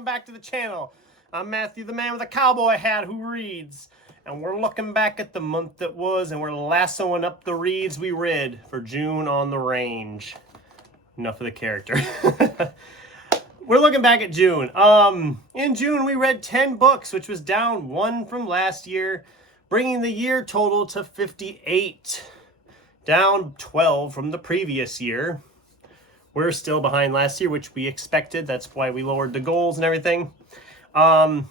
welcome back to the channel. I'm Matthew, the man with a cowboy hat who reads. And we're looking back at the month that was, and we're lassoing up the reads we read for June on the range. Enough of the character. We're looking back at June. In June, we read 10 books, which was down 1 from last year, bringing the year total to 58. Down 12 from the previous year. We're still behind last year, which we expected. That's why we lowered the goals and everything. It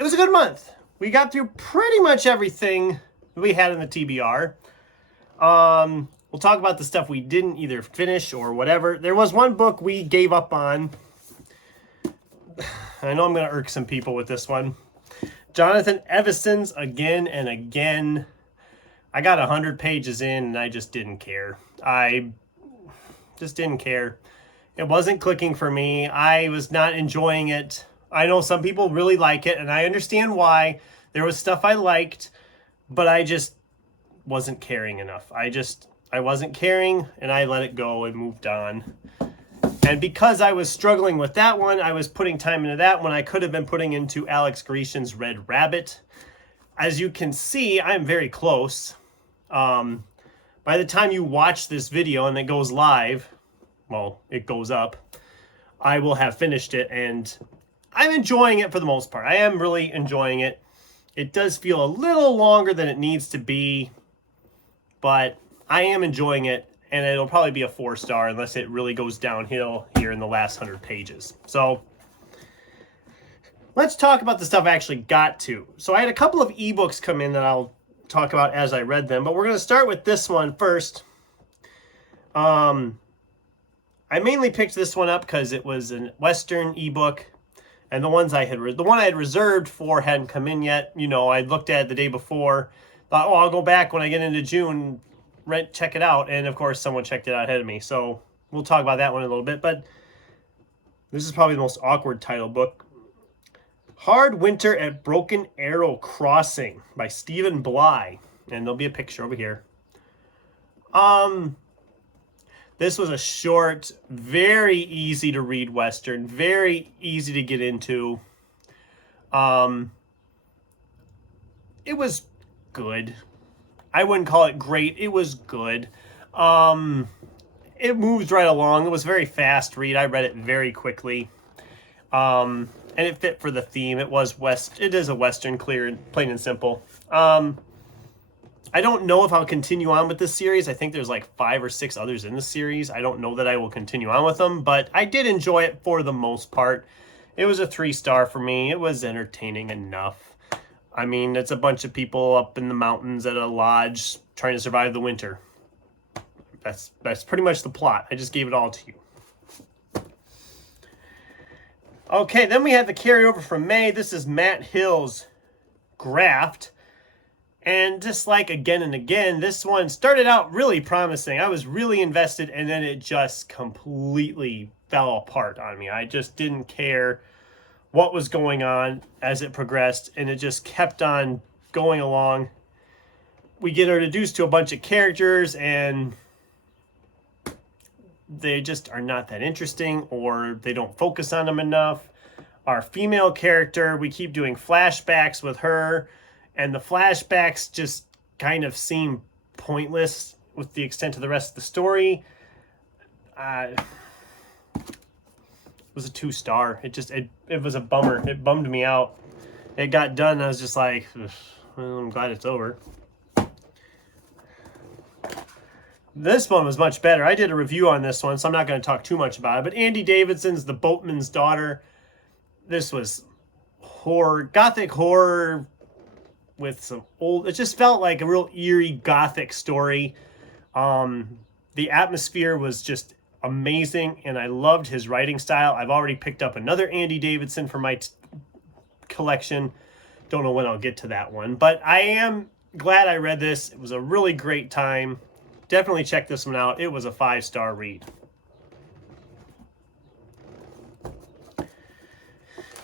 was a good month. We got through pretty much everything we had in the TBR. We'll talk about the stuff we didn't either finish or whatever. There was one book we gave up on. I know I'm going to irk some people with this one. Jonathan Evason's Again and Again. I got 100 pages in and I just didn't care. I just didn't care. It wasn't clicking for me. I was not enjoying it. I know some people really like it, and I understand why. There was stuff I liked, but I just wasn't caring enough. I wasn't caring, and I let it go and moved on. And because I was struggling with that one, I was putting time into that one. I could have been putting into Alex Grecian's Red Rabbit. As you can see, I'm very close. By the time you watch this video and it goes live, well, it goes up, I will have finished it, and I'm enjoying it for the most part. I am really enjoying it. It does feel a little longer than it needs to be, but I am enjoying it, and it'll probably be a 4-star unless it really goes downhill here in the last 100 pages. So let's talk about the stuff I actually got to. So I had a couple of ebooks come in that I'll talk about as I read them, but we're going to start with this one first. I mainly picked this one up because it was a Western ebook, and the one I had reserved for hadn't come in yet. You know, I looked at it the day before, thought, oh, I'll go back when I get into June, check it out, and of course someone checked it out ahead of me. So we'll talk about that one in a little bit, but this is probably the most awkward title book. Hard Winter at Broken Arrow Crossing by Stephen Bly. And there'll be a picture over here. This was a short, very easy to read Western. Very easy to get into. It was good. I wouldn't call it great. It was good. It moves right along. It was a very fast read. I read it very quickly. And it fit for the theme. It is a Western, clear, plain and simple. I don't know if I'll continue on with this series. I think there's like 5 or 6 others in the series. I don't know that I will continue on with them, but I did enjoy it for the most part. It was a 3-star for me. It was entertaining enough. I mean, it's a bunch of people up in the mountains at a lodge trying to survive the winter. That's pretty much the plot. I just gave it all to you. Okay, then we had the carryover from May. This is Matt Hill's Graft. And just like Again and Again, this one started out really promising. I was really invested, and then it just completely fell apart on me. I just didn't care what was going on as it progressed, and it just kept on going along. We get introduced to a bunch of characters, and they just are not that interesting, or they don't focus on them enough. Our female character, we keep doing flashbacks with her, and the flashbacks just kind of seem pointless with the extent of the rest of the story. It was a 2-star. It was a bummer. It bummed me out. It got done, and I was just like, well, I'm glad it's over. This one was much better. I did a review on this one, so I'm not going to talk too much about it. But Andy Davidson's The Boatman's Daughter. This was horror, gothic horror with some old... It just felt like a real eerie gothic story. The atmosphere was just amazing, and I loved his writing style. I've already picked up another Andy Davidson for my collection. Don't know when I'll get to that one, but I am glad I read this. It was a really great time. Definitely check this one out. It was a 5-star read.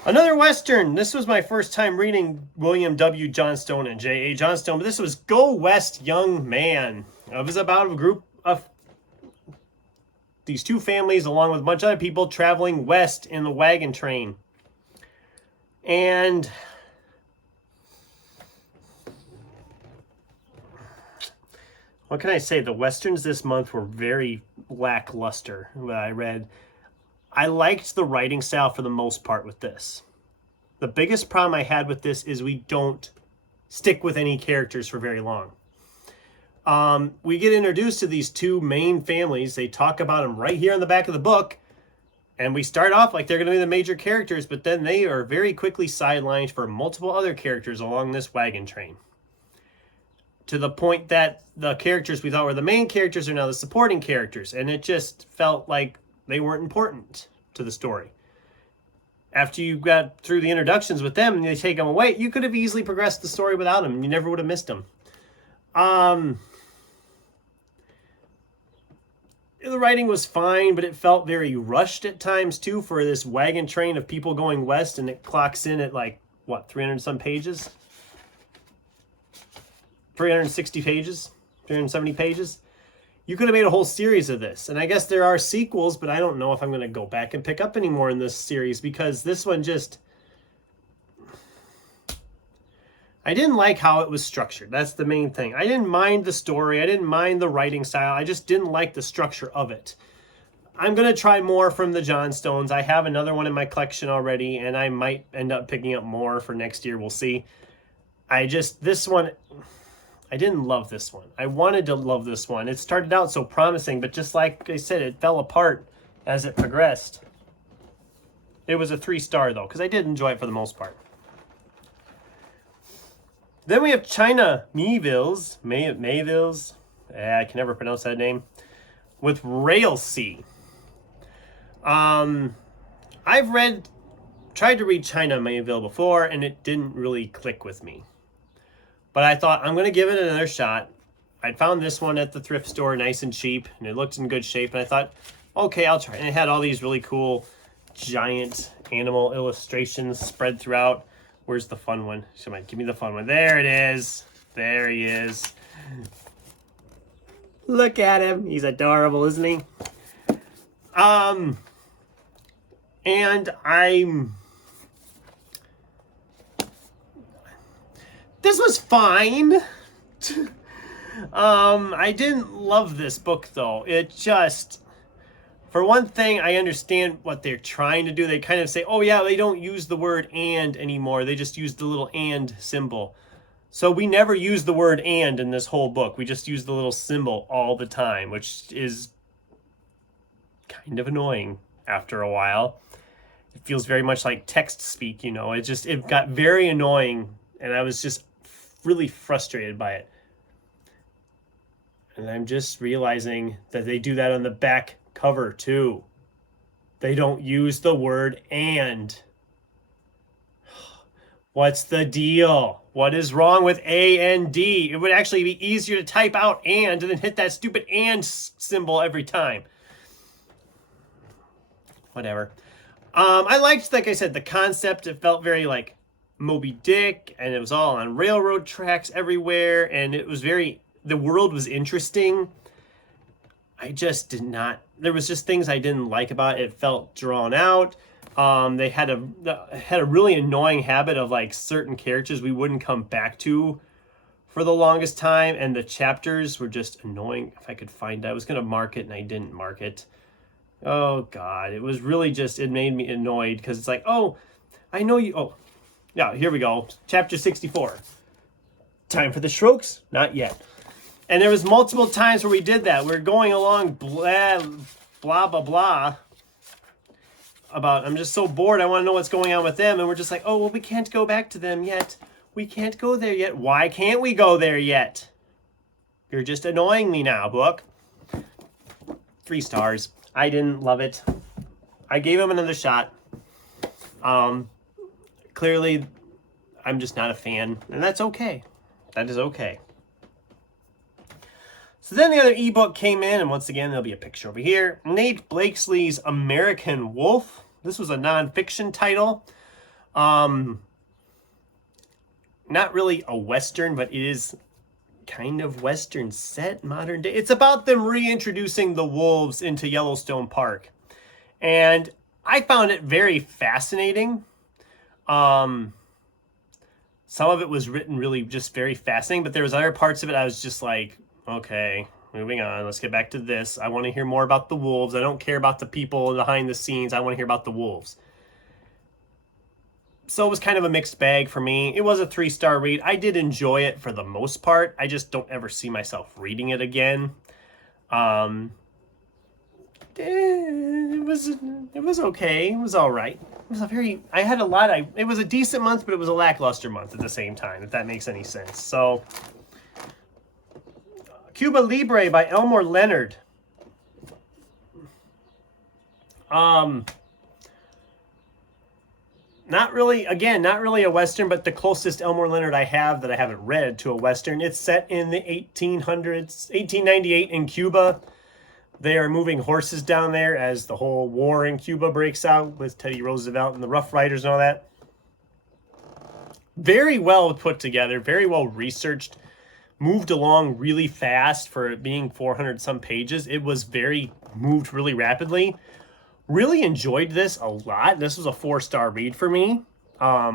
Another Western. This was my first time reading William W. Johnstone and J.A. Johnstone, but this was Go West, Young Man. It was about a group of these two families, along with a bunch of other people, traveling west in the wagon train. And what can I say? The Westerns this month were very lackluster, what I read. I liked the writing style for the most part with this. The biggest problem I had with this is we don't stick with any characters for very long. We get introduced to these two main families. They talk about them right here in the back of the book. And we start off like they're going to be the major characters, but then they are very quickly sidelined for multiple other characters along this wagon train. To the point that the characters we thought were the main characters are now the supporting characters. And it just felt like they weren't important to the story. After you got through the introductions with them and they take them away, you could have easily progressed the story without them. You never would have missed them. The writing was fine, but it felt very rushed at times too for this wagon train of people going west, and it clocks in at like, what, 300 some pages? 360 pages? 370 pages? You could have made a whole series of this. And I guess there are sequels, but I don't know if I'm going to go back and pick up any more in this series, because this one just... I didn't like how it was structured. That's the main thing. I didn't mind the story. I didn't mind the writing style. I just didn't like the structure of it. I'm going to try more from the Johnstones. I have another one in my collection already, and I might end up picking up more for next year. We'll see. This one... I didn't love this one. I wanted to love this one. It started out so promising, but just like I said, it fell apart as it progressed. It was a 3-star, though, because I did enjoy it for the most part. Then we have China Miéville's, I can never pronounce that name, with Railsea. I've tried to read China Miéville before, and it didn't really click with me. But I thought, I'm going to give it another shot. I'd found this one at the thrift store nice and cheap, and it looked in good shape, and I thought, okay, I'll try. And it had all these really cool giant animal illustrations spread throughout. Where's the fun one? Somebody give me the fun one. There it is. There he is. Look at him. He's adorable, isn't he? And this was fine. I didn't love this book, though. It just... For one thing, I understand what they're trying to do. They kind of say, oh yeah, they don't use the word and anymore. They just use the little and symbol. So we never use the word and in this whole book. We just use the little symbol all the time, which is kind of annoying after a while. It feels very much like text speak, you know. It got very annoying, and I was just really frustrated by it. And I'm just realizing that they do that on the back cover too. They don't use the word and. What's the deal? What is wrong with A and D? It would actually be easier to type out and then hit that stupid and symbol every time. Whatever. I liked, like I said, the concept. It felt very like Moby Dick, and it was all on railroad tracks everywhere, and it was the world was interesting. I just did not, there was just things I didn't like about it. It felt drawn out. They had a really annoying habit of like certain characters we wouldn't come back to for the longest time, and the chapters were just annoying. If I could find it, I was going to mark it and I didn't mark it. Oh God, it was really just, it made me annoyed because it's like, oh, I know you, oh, yeah, here we go. Chapter 64. Time for the strokes? Not yet. And there was multiple times where we did that. We're going along blah, blah, blah, blah. About, I'm just so bored. I want to know what's going on with them. And we're just like, oh, well, we can't go back to them yet. We can't go there yet. Why can't we go there yet? You're just annoying me now, book. 3 stars. I didn't love it. I gave him another shot. Clearly, I'm just not a fan. And that's okay. That is okay. So then the other ebook came in, and once again, there'll be a picture over here. Nate Blakeslee's American Wolf. This was a nonfiction title. Not really a Western, but it is kind of Western set, modern day. It's about them reintroducing the wolves into Yellowstone Park. And I found it very fascinating. Some of it was written really just very fascinating, but there was other parts of it I was just like, okay, moving on. Let's get back to this. I want to hear more about the wolves. I don't care about the people behind the scenes. I want to hear about the wolves. So it was kind of a mixed bag for me. It was a 3-star read. I did enjoy it for the most part. I just don't ever see myself reading it again. It was okay. It was all right. It was it was a decent month, but it was a lackluster month at the same time, if that makes any sense. So, Cuba Libre by Elmore Leonard. Not really a Western, but the closest Elmore Leonard I have that I haven't read to a Western. It's set in the 1800s, 1898 in Cuba. They are moving horses down there as the whole war in Cuba breaks out with Teddy Roosevelt and the Rough Riders and all that. Very well put together, very well researched, moved along really fast for it being 400 some pages. It was moved really rapidly. Really enjoyed this a lot. This was a 4-star read for me,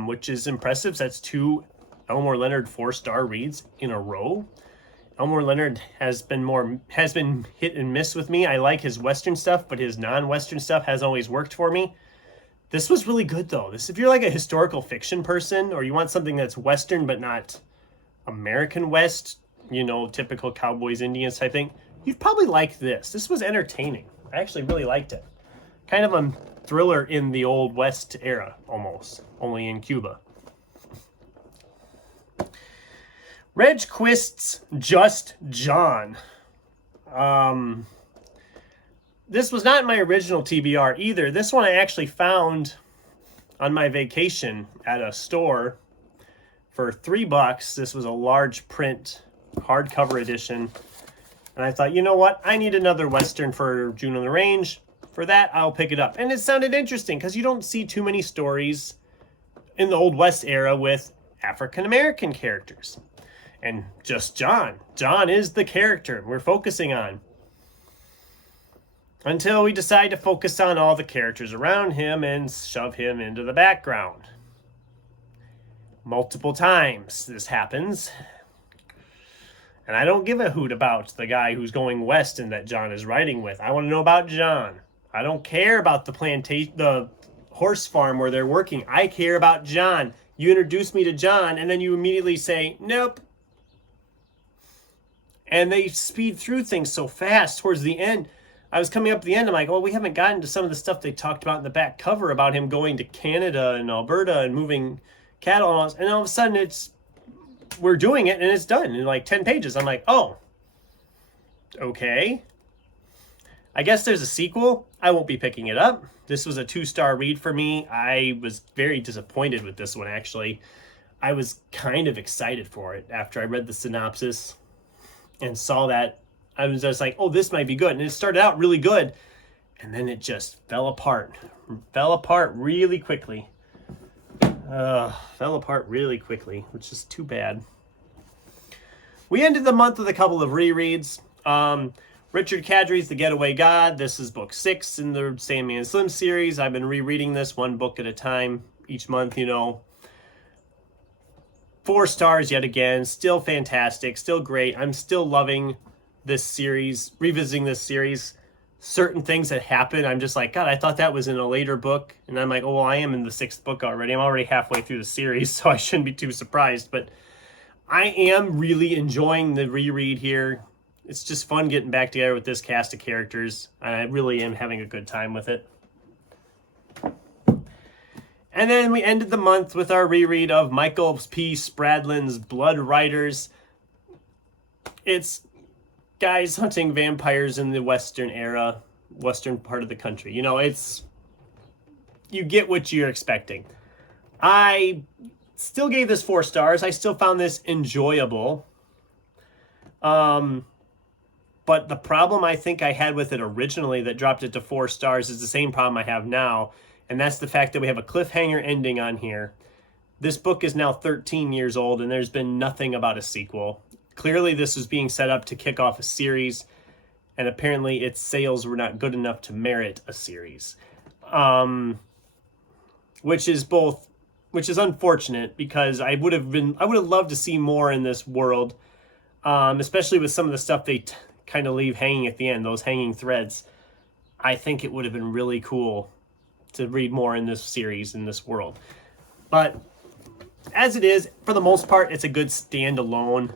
which is impressive. That's 2 Elmore Leonard 4-star reads in a row. Elmore Leonard has been hit and miss with me. I like his Western stuff, but his non-Western stuff has always worked for me. This was really good, though. If you're like a historical fiction person, or you want something that's Western but not American West, typical cowboys, Indians type thing, you'd probably like this. This was entertaining. I actually really liked it. Kind of a thriller in the Old West era, almost, only in Cuba. Reg Quist's Just John. This was not my original TBR either. This one I actually found on my vacation at a store for $3. This was a large print hardcover edition. And I thought, you know what? I need another Western for June on the Range. For that, I'll pick it up. And it sounded interesting because you don't see too many stories in the Old West era with African-American characters. And just John. John is the character we're focusing on. Until we decide to focus on all the characters around him and shove him into the background. Multiple times this happens. And I don't give a hoot about the guy who's going west and that John is riding with. I want to know about John. I don't care about the horse farm where they're working. I care about John. You introduce me to John, and then you immediately say, nope. And they speed through things so fast towards the end. I was coming up to the end, I'm like, well, we haven't gotten to some of the stuff they talked about in the back cover about him going to Canada and Alberta and moving cattle and all this. And all of a sudden we're doing it and it's done in like 10 pages. I'm like, oh, okay. I guess there's a sequel. I won't be picking it up. This was a 2-star read for me. I was very disappointed with this one, actually. I was kind of excited for it after I read the synopsis and saw that. I was just like, oh, this might be good. And it started out really good. And then it just fell apart. Fell apart really quickly. Which is too bad. We ended the month with a couple of rereads. Richard Kadri's The Getaway God. This is book 6 in the Sandman Slim series. I've been rereading this one book at a time each month, 4 stars yet again. Still fantastic. Still great. I'm still loving this series, revisiting this series. Certain things that happen, I'm just like, God, I thought that was in a later book. And I'm like, oh, well, I am in the 6th book already. I'm already halfway through the series, so I shouldn't be too surprised. But I am really enjoying the reread here. It's just fun getting back together with this cast of characters. And I really am having a good time with it. And then we ended the month with our reread of Michael P. Spradlin's Blood Riders. It's guys hunting vampires in the Western era, Western part of the country. You get what you're expecting. I still gave this 4 stars. I still found this enjoyable. But the problem I think I had with it originally that dropped it to 4 stars is the same problem I have now. And that's the fact that we have a cliffhanger ending on here. This book is now 13 years old and there's been nothing about a sequel. Clearly, this was being set up to kick off a series, and apparently its sales were not good enough to merit a series. Which is unfortunate, because I would have loved to see more in this world, especially with some of the stuff they kind of leave hanging at the end, those hanging threads. I think it would have been really cool to read more in this series, in this world. But as it is, for the most part, it's a good standalone.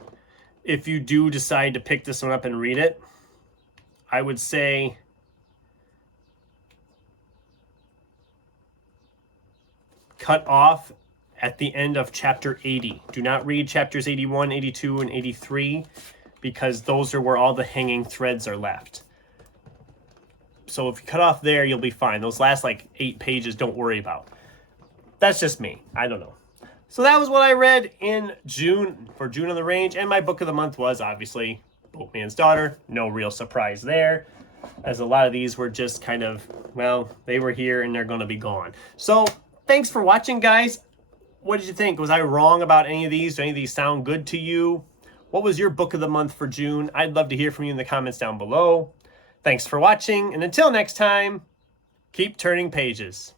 If you do decide to pick this one up and read it, I would say cut off at the end of chapter 80. Do not read chapters 81, 82, and 83, because those are where all the hanging threads are left. So if you cut off there, you'll be fine. Those last like 8 pages, don't worry about. That's just me. I don't know. So that was what I read in June, for June on the Range, and my book of the month was obviously Boatman's Daughter. No real surprise there, as a lot of these were just kind of, well, they were here and they're going to be gone. So thanks for watching, guys. What did you think? Was I wrong about any of these? Do any of these sound good to you? What was your book of the month for June? I'd love to hear from you in the comments down below. Thanks for watching, and until next time, keep turning pages.